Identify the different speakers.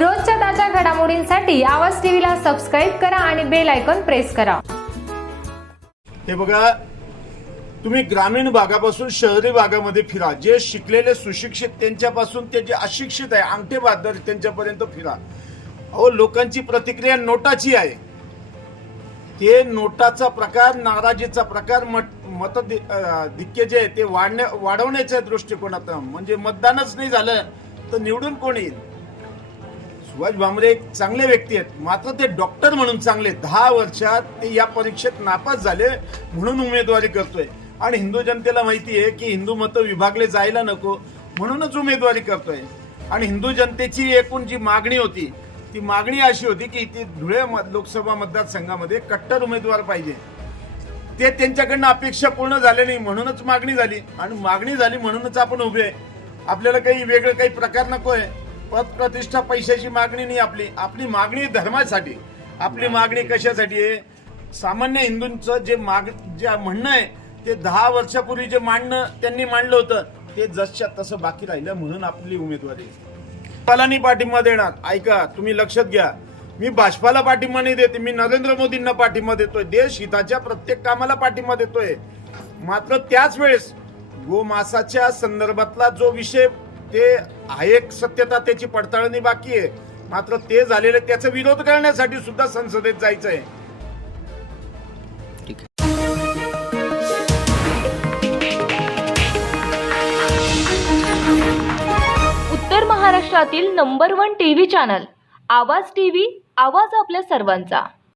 Speaker 1: रोजच्या ताज्या घडामोडींसाठी आवाज टीव्हीला सबस्क्राईब करा आणि बेल आयकॉन प्रेस करा.
Speaker 2: हे बघा तुम्ही ग्रामीण भागापासून शहरी भागामध्ये फिरा. जे शिकलेले सुशिक्षित त्यांच्यापासून ते जे अशिक्षित आहे अंगठे बहादर त्यांच्यापर्यंत फिरा. अहो लोकांची प्रतिक्रिया नोटाची आहे. ते नोटाचा प्रकार नाराजीचा प्रकार मत मत धिक्य जे आहे ते वाढण्या वाढवण्याच्या दृष्टिकोनात म्हणजे मतदानच नाही झालं तर निवडून कोण येईल? सुभाष भामरे एक चांगले व्यक्ती आहेत. मात्र ते डॉक्टर म्हणून चांगले दहा वर्षात ते या परीक्षेत नापास झाले म्हणून उमेदवारी करतोय. आणि हिंदू जनतेला माहिती आहे की हिंदू मतं विभागले जायला नको म्हणूनच उमेदवारी करतोय. आणि हिंदू जनतेची एकूण जी मागणी होती ती मागणी अशी होती की ती धुळे लोकसभा मतदारसंघामध्ये कट्टर उमेदवार पाहिजे. ते त्यांच्याकडनं अपेक्षा पूर्ण झाल्या नाही म्हणूनच मागणी झाली. आणि मागणी झाली म्हणूनच आपण उभे आहे. आपल्याला काही वेगळं काही प्रकार नको आहे. पद प्रतिष्ठा पैशाची मागणी नाही आपली. आपली मागणी धर्मासाठी. आपली मागणी कशासाठी आहे? सामान्य हिंदूंचं जे माग जे म्हणणं आहे ते दहा वर्षापूर्वी जे मांडणं त्यांनी मांडलं होतं ते जसच्या तसं बाकी राहिलं म्हणून आपली उमेदवारी नाही पाठिंबा देणार. ऐका तुम्ही लक्षात घ्या. मी भाजपाला पाठिंबा नाही देते मी नरेंद्र मोदींना पाठिंबा देतोय. देश हिताच्या प्रत्येक कामाला पाठिंबा देतोय. मात्र त्याच वेळेस गोमासाच्या संदर्भातला जो विषय ते आहे एक सत्यता त्याची पडताळणी बाकी आहे. मात्र ते झालेले त्याचा विरोध करण्यासाठी सुद्धा संसदेत जायचं आहे.
Speaker 3: उत्तर महाराष्ट्रातील number one TV channel Awaaz TV Awaaz आपल्या सर्वांचा.